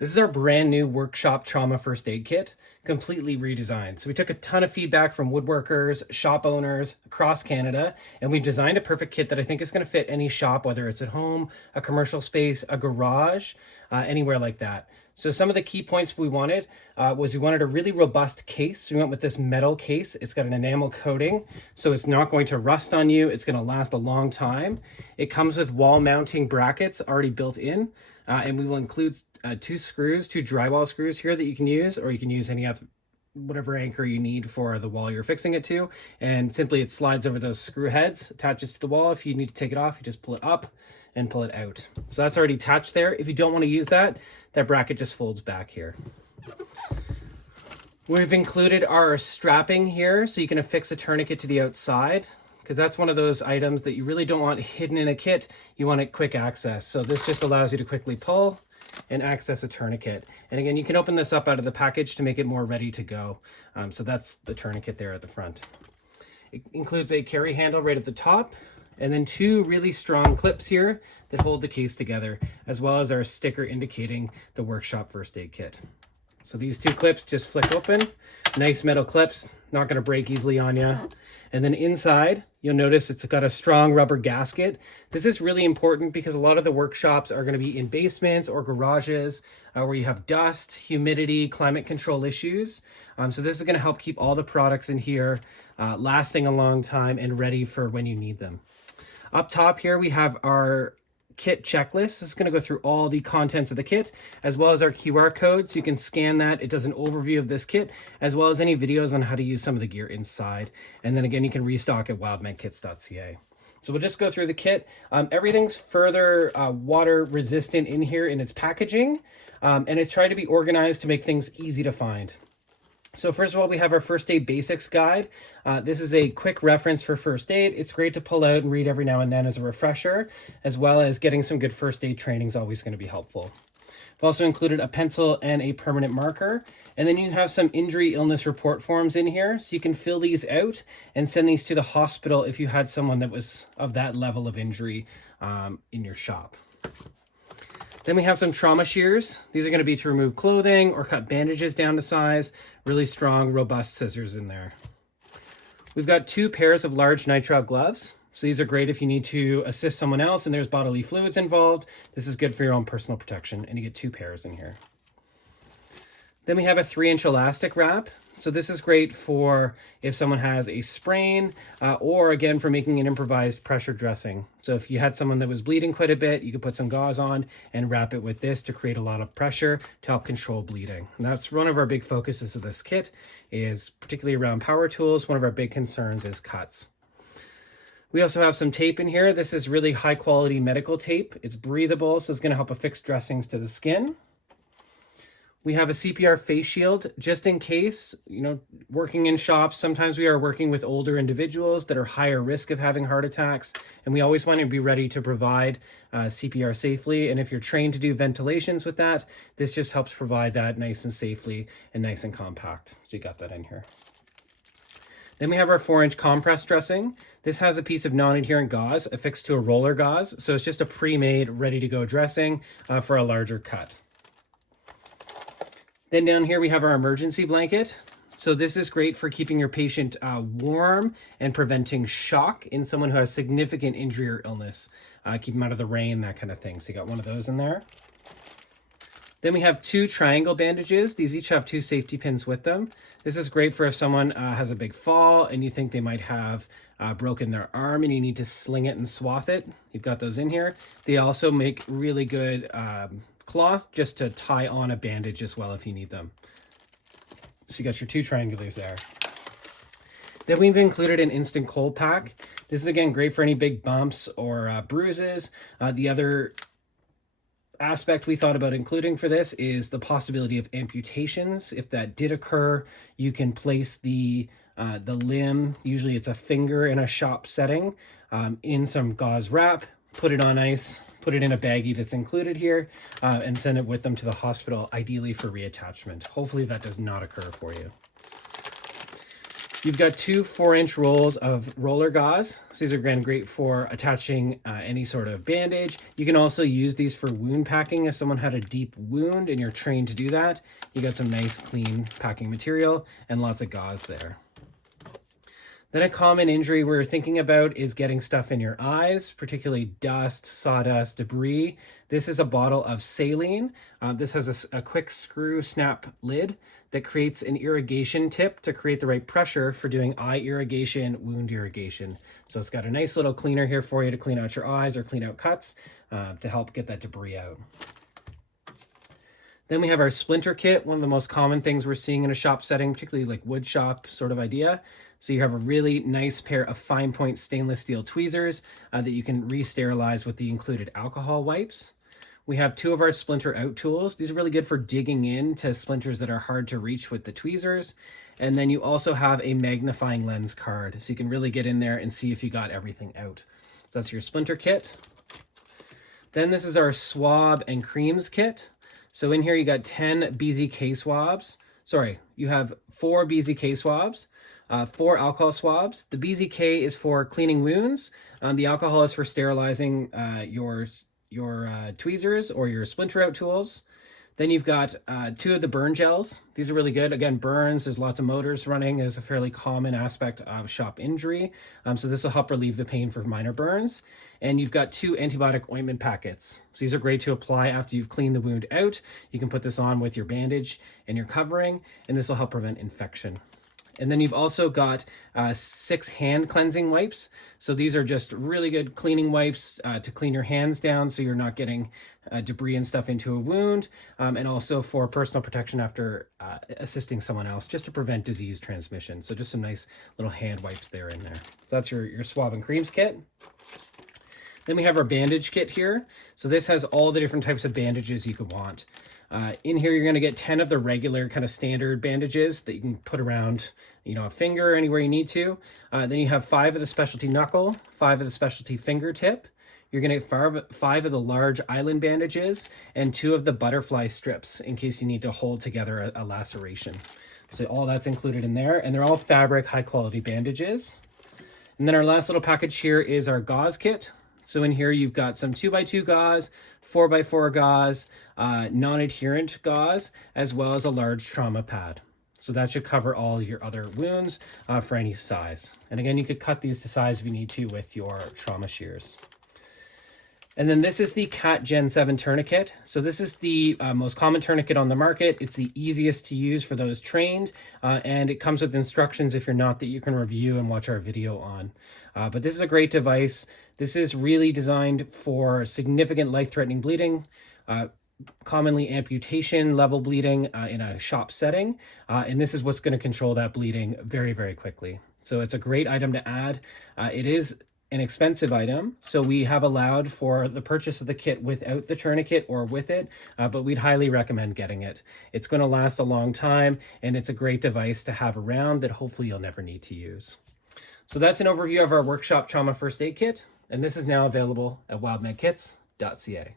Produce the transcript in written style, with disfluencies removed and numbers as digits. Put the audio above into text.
This is our brand new workshop trauma first aid kit, completely redesigned. So we took a ton of feedback from woodworkers, shop owners across Canada, and we designed a perfect kit that I think is going to fit any shop, whether it's at home, a commercial space, a garage, anywhere like that. So some of the key points we wanted was we wanted a really robust case. So we went with this metal case. It's got an enamel coating, so it's not going to rust on you. It's going to last a long time. It comes with wall mounting brackets already built in, and we will include two drywall screws here that you can use, or you can use any other whatever anchor you need for the wall you're fixing it to. And simply it slides over those screw heads, attaches to the wall. If you need to take it off, you just pull it up and pull it out. So that's already attached there. If you don't want to use that, that bracket just folds back here. We've included our strapping here so you can affix a tourniquet to the outside, because that's one of those items that you really don't want hidden in a kit. You want it quick access. So this just allows you to quickly pull and access a tourniquet. And again, you can open this up out of the package to make it more ready to go. So that's the tourniquet there at the front. It includes a carry handle right at the top, and then two really strong clips here that hold the case together, as well as our sticker indicating the workshop first aid kit. So these two clips just flick open, nice metal clips, not going to break easily on you. And then inside, you'll notice it's got a strong rubber gasket. This is really important because a lot of the workshops are going to be in basements or garages where you have dust, humidity, climate control issues. So this is going to help keep all the products in here lasting a long time and ready for when you need them. Up top here, we have our kit checklist. This is going to go through all the contents of the kit, as well as our QR code, so you can scan that. It does an overview of this kit, as well as any videos on how to use some of the gear inside. And then again, you can restock at wildmenkits.ca. So we'll just go through the kit. Everything's further water resistant in here in its packaging, and it's trying to be organized to make things easy to find. So first of all, we have our first aid basics guide. This is a quick reference for first aid. It's great to pull out and read every now and then as a refresher, as well as getting some good first aid training is always going to be helpful. I've also included a pencil and a permanent marker. And then you have some injury illness report forms in here, so you can fill these out and send these to the hospital if you had someone that was of that level of injury in your shop. Then we have some trauma shears. These are going to be to remove clothing or cut bandages down to size. Really strong, robust scissors in there. We've got two pairs of large nitrile gloves. So these are great if you need to assist someone else and there's bodily fluids involved. This is good for your own personal protection, and you get two pairs in here. Then we have a 3-inch elastic wrap. So this is great for if someone has a sprain or again for making an improvised pressure dressing. So if you had someone that was bleeding quite a bit, you could put some gauze on and wrap it with this to create a lot of pressure to help control bleeding. And that's one of our big focuses of this kit, is particularly around power tools. One of our big concerns is cuts. We also have some tape in here. This is really high quality medical tape. It's breathable, so it's going to help affix dressings to the skin. We have a CPR Face-shield, just in case, working in shops, sometimes we are working with older individuals that are higher risk of having heart attacks, and we always want to be ready to provide CPR safely. And if you're trained to do ventilations with that, this just helps provide that nice and safely and nice and compact. So you got that in here. Then we have our 4-inch compress dressing. This has a piece of non-adherent gauze affixed to a roller gauze, so it's just a pre-made, ready-to-go dressing for a larger cut. Then down here we have our emergency blanket. So this is great for keeping your patient warm and preventing shock in someone who has significant injury or illness. Keep them out of the rain, that kind of thing. So you got one of those in there. Then we have 2 triangle bandages. These each have 2 safety pins with them. This is great for if someone has a big fall and you think they might have broken their arm and you need to sling it and swath it. You've got those in here. They also make really good cloth just to tie on a bandage as well if you need them. So you got your 2 triangulars there. Then we've included an instant cold pack. This is again great for any big bumps or bruises. The other aspect we thought about including for this is the possibility of amputations. If that did occur, you can place the limb, usually it's a finger in a shop setting, in some gauze wrap, put it on ice, put it in a baggie that's included here, and send it with them to the hospital, ideally for reattachment. Hopefully that does not occur for you. You've got two 4-inch rolls of roller gauze. So these are again great for attaching any sort of bandage. You can also use these for wound packing if someone had a deep wound and you're trained to do that. You got some nice clean packing material and lots of gauze there. Then a common injury we're thinking about is getting stuff in your eyes, particularly dust, sawdust, debris. This is a bottle of saline. This has a quick screw snap lid that creates an irrigation tip to create the right pressure for doing eye irrigation, wound irrigation. So it's got a nice little cleaner here for you to clean out your eyes or clean out cuts to help get that debris out. Then we have our splinter kit, one of the most common things we're seeing in a shop setting, particularly like wood shop sort of idea. So you have a really nice pair of fine point stainless steel tweezers that you can re-sterilize with the included alcohol wipes. We have two of our splinter out tools. These are really good for digging into splinters that are hard to reach with the tweezers. And then you also have a magnifying lens card, so you can really get in there and see if you got everything out. So that's your splinter kit. Then this is our swab and creams kit. So in here you got 10 BZK swabs. Sorry, you have 4 BZK swabs, 4 alcohol swabs. The BZK is for cleaning wounds. The alcohol is for sterilizing your tweezers or your splinter out tools. Then you've got 2 of the burn gels. These are really good. Again, burns, there's lots of motors running, is a fairly common aspect of shop injury. So this will help relieve the pain for minor burns. And you've got 2 antibiotic ointment packets. So these are great to apply after you've cleaned the wound out. You can put this on with your bandage and your covering, and this will help prevent infection. And then you've also got 6 hand cleansing wipes. So these are just really good cleaning wipes to clean your hands down so you're not getting debris and stuff into a wound, and also for personal protection after assisting someone else, just to prevent disease transmission. So just some nice little hand wipes there in there. So that's your swab and creams kit. Then we have our bandage kit here. So this has all the different types of bandages you could want. In here, you're going to get 10 of the regular kind of standard bandages that you can put around, a finger anywhere you need to. Then you have 5 of the specialty knuckle, 5 of the specialty fingertip. You're going to get 5 of the large island bandages and 2 of the butterfly strips in case you need to hold together a laceration. So all that's included in there, and they're all fabric, high quality bandages. And then our last little package here is our gauze kit. So in here, you've got some 2x2 gauze, 4x4 gauze, non-adherent gauze, as well as a large trauma pad. So that should cover all your other wounds for any size. And again, you could cut these to size if you need to with your trauma shears. And then this is the CAT Gen 7 tourniquet. So this is the most common tourniquet on the market. It's the easiest to use for those trained, and it comes with instructions if you're not that you can review and watch our video on. But this is a great device. This is really designed for significant life-threatening bleeding, commonly amputation level bleeding in a shop setting. And this is what's going to control that bleeding very, very quickly. So it's a great item to add. It is an expensive item, so we have allowed for the purchase of the kit without the tourniquet or with it, but we'd highly recommend getting it. It's going to last a long time, and it's a great device to have around that hopefully you'll never need to use. So that's an overview of our workshop trauma first aid kit, and this is now available at wildmedkits.ca.